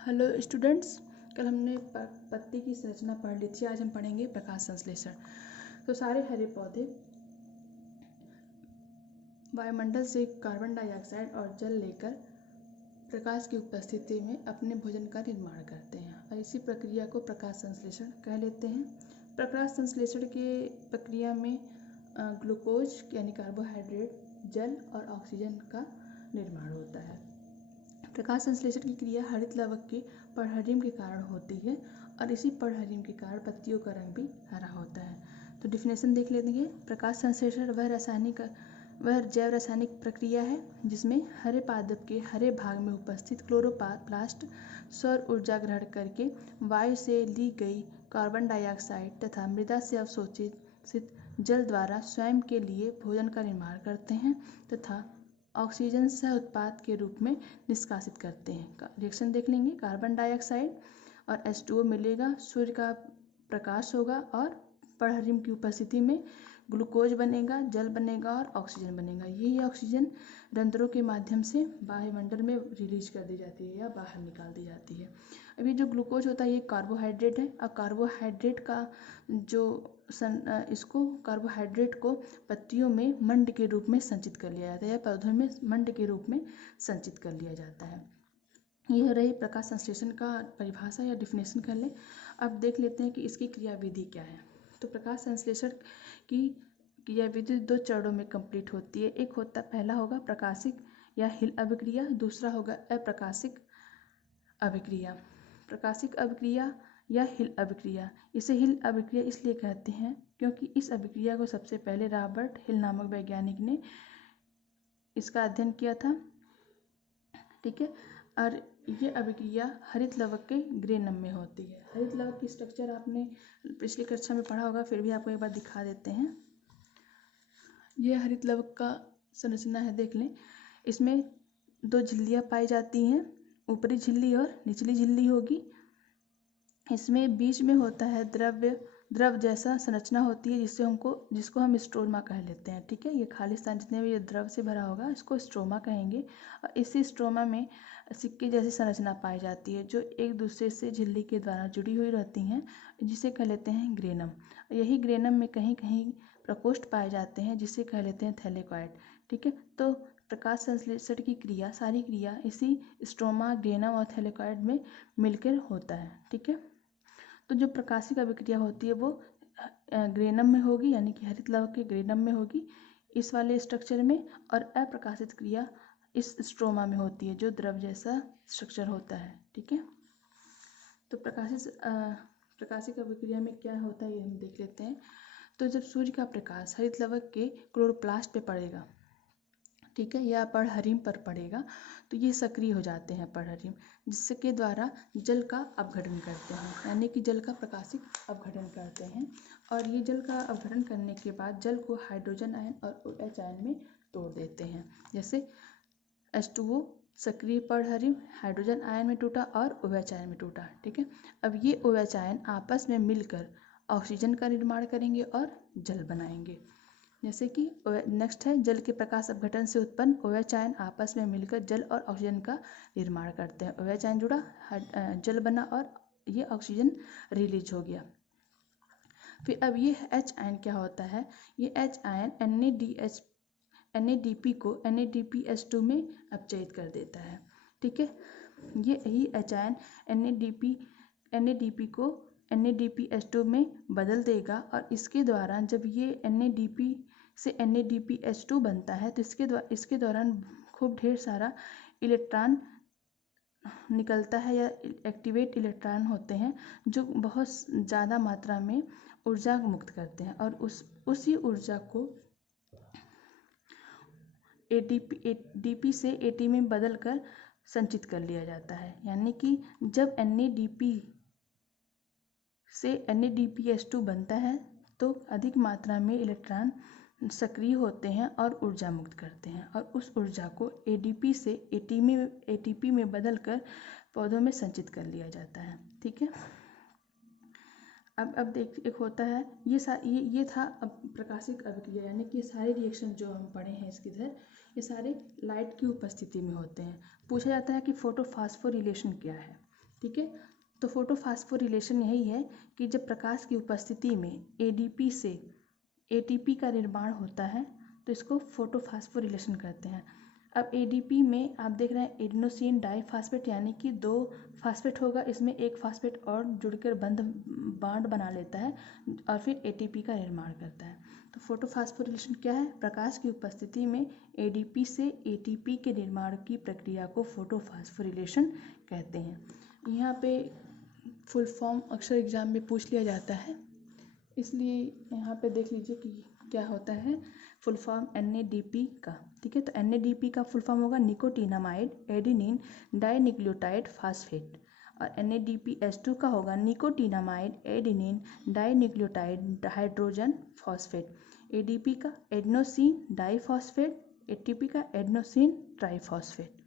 Hello students, कल हमने पत्ती की संरचना पढ़ ली थी। आज हम पढ़ेंगे प्रकाश संश्लेषण। तो सारे हरे पौधे वायुमंडल से कार्बन डाइऑक्साइड और जल लेकर प्रकाश की उपस्थिति में अपने भोजन का निर्माण करते हैं और इसी प्रक्रिया को प्रकाश संश्लेषण कह लेते हैं। प्रकाश संश्लेषण के प्रक्रिया में ग्लूकोज यानी कार्बोहाइड्रेट, जल और ऑक्सीजन का निर्माण होता है। प्रकाश संश्लेषण की क्रिया हरित लवक के परागण के कारण होती है और इसी परागण के कारण पत्तियों का रंग भी हरा होता है। तो डिफिनेशन देख लेते हैं। प्रकाश संश्लेषण वह जैव रासायनिक प्रक्रिया है जिसमें हरे पादप के हरे भाग में उपस्थित क्लोरोप्लास्ट सौर ऊर्जा ग्रहण करके वायु से ली गई कार्बन डाइऑक्साइड तथा मृदा से अवशोषित जल द्वारा स्वयं के लिए भोजन का निर्माण करते हैं तथा ऑक्सीजन सह उत्पाद के रूप में निष्कासित करते हैं। रिएक्शन देख लेंगे। कार्बन डाइऑक्साइड और H2O मिलेगा, सूर्य का प्रकाश होगा और परागण की उपस्थिति में ग्लूकोज बनेगा, जल बनेगा और ऑक्सीजन बनेगा। यही ऑक्सीजन रंध्रों के माध्यम से वायुमंडल में रिलीज कर दी जाती है या बाहर निकाल दी जाती है। अभी जो ग्लूकोज होता है ये कार्बोहाइड्रेट है और कार्बोहाइड्रेट का इसको कार्बोहाइड्रेट को पत्तियों में मंड के रूप में संचित कर लिया जाता है या पौधों में मंड के रूप में संचित कर लिया जाता है। यह रही प्रकाश संश्लेषण का परिभाषा या डिफिनेशन कर ले। अब देख लेते हैं कि इसकी क्रियाविधि क्या है। तो प्रकाश संश्लेषण की क्रियाविधि 2 चरणों में कंप्लीट होती है। एक होता पहला होगा प्रकाशिक या हिल अभिक्रिया, दूसरा होगा अप्रकाशिक अभिक्रिया। प्रकाशिक अभिक्रिया या हिल अभिक्रिया, इसे हिल अभिक्रिया इसलिए कहते हैं क्योंकि इस अभिक्रिया को सबसे पहले रॉबर्ट हिल नामक वैज्ञानिक ने इसका अध्ययन किया था। ठीक है, और ये अभिक्रिया हरित लवक के ग्रेनम में होती है। हरित लवक की स्ट्रक्चर आपने पिछली कक्षा में पढ़ा होगा, फिर भी आपको एक बार दिखा देते हैं। यह हरित लवक का संरचना है, देख लें। इसमें 2 झिल्लियाँ पाई जाती हैं, ऊपरी झिल्ली और निचली झिल्ली होगी। इसमें बीच में होता है द्रव जैसा संरचना होती है जिसको हम स्ट्रोमा कह लेते हैं। ठीक है, ये खाली स्थान जितने भी ये द्रव से भरा होगा इसको स्ट्रोमा कहेंगे और इसी स्ट्रोमा में सिक्के जैसी संरचना पाई जाती है जो एक दूसरे से झिल्ली के द्वारा जुड़ी हुई रहती हैं, जिसे कह लेते हैं ग्रेनम। यही ग्रेनम में कहीं कहीं प्रकोष्ठ पाए जाते हैं जिसे कह लेते हैं थैलेकॉइड। ठीक है, तो प्रकाश संश्लेषण की क्रिया सारी क्रिया इसी स्ट्रोमा, ग्रेनम और थैलेकॉइड में मिलकर होता है। ठीक है, तो जो प्रकाशिक अभिक्रिया होती है वो ग्रेनम में होगी, यानी कि हरित लवक के ग्रेनम में होगी इस वाले स्ट्रक्चर में, और अप्रकाशित क्रिया इस स्ट्रोमा में होती है जो द्रव जैसा स्ट्रक्चर होता है। ठीक है, तो प्रकाशिक अभिक्रिया में क्या होता है ये हम देख लेते हैं। तो जब सूर्य का प्रकाश हरित लवक के क्लोरोप्लास्ट पे पड़ेगा, ठीक है, या परागण पर पड़ेगा तो ये सक्रिय हो जाते हैं परागण, जिसके द्वारा जल का अपघटन करते हैं, यानी कि जल का प्रकाशिक अपघटन करते हैं। और ये जल का अपघटन करने के बाद जल को हाइड्रोजन आयन और OH आयन में तोड़ देते हैं। जैसे H2O सक्रिय परागण हाइड्रोजन आयन में टूटा और OH आयन में टूटा। ठीक है, अब ये OH आयन आपस में मिलकर ऑक्सीजन का निर्माण करेंगे और जल बनाएंगे। जैसे कि नेक्स्ट है जल के प्रकाश अपघटन से उत्पन्न OH आयन आपस में मिलकर जल और ऑक्सीजन का निर्माण करते हैं। OH आयन जुड़ा, जल बना और ये ऑक्सीजन रिलीज हो गया। फिर अब ये H आयन क्या होता है, ये H आयन NADP को NADPH2 में अपचयित कर देता है। ठीक है, ये यही H आयन NADP को NADPH2 में बदल देगा और इसके द्वारा जब ये NADP से NADPH2 बनता है तो इसके दौरान खूब ढेर सारा इलेक्ट्रॉन निकलता है या एक्टिवेट इलेक्ट्रॉन होते हैं जो बहुत ज़्यादा मात्रा में ऊर्जा मुक्त करते हैं और उसी ऊर्जा को ADP से AT में बदल कर संचित कर लिया जाता है। यानी कि जब NADP से NADPH2 बनता है तो अधिक मात्रा में इलेक्ट्रॉन सक्रिय होते हैं और ऊर्जा मुक्त करते हैं और उस ऊर्जा को ADP से ATP में बदलकर पौधों में संचित कर लिया जाता है। ठीक है, अब देख एक होता है ये था अब प्रकाशिक अभिक्रिया, यानी कि सारे रिएक्शन जो हम पढ़े हैं इसके इधर ये सारे लाइट की उपस्थिति में होते हैं। पूछा जाता है कि फोटोफॉस्फोरिलेशन क्या है। ठीक है। तो फोटोफॉस्फोरिलेशन यही है कि जब प्रकाश की उपस्थिति में एडीपी से एटीपी का निर्माण होता है तो इसको फोटोफॉस्फोरिलेशन कहते हैं। अब एडीपी में आप देख रहे हैं एडिनोसिन डाइफॉस्फेट, यानी कि 2 फास्फेट होगा, इसमें एक फास्फेट और जुड़कर बांड बना लेता है और फिर एटीपी का निर्माण करता है। तो फोटोफॉस्फोरिलेशन क्या है? प्रकाश की उपस्थिति में एडीपी से एटीपी के निर्माण की प्रक्रिया को फोटोफॉस्फोरिलेशन कहते हैं। यहाँ पे फुल फॉर्म अक्सर एग्जाम में पूछ लिया जाता है, इसलिए यहाँ पे देख लीजिए कि क्या होता है फुल फॉर्म NADP का। ठीक है, तो NADP का फुल फॉर्म होगा निकोटिनामाइड एडिनिन डाइन्यूक्लियोटाइड फास्फेट, और NADPH2 का होगा nicotinamide adenine dinucleotide hydrogen phosphate. ADP का एडिनोसिन डाइफॉस्फेट, ATP का एडिनोसिन ट्राइफॉस्फेट।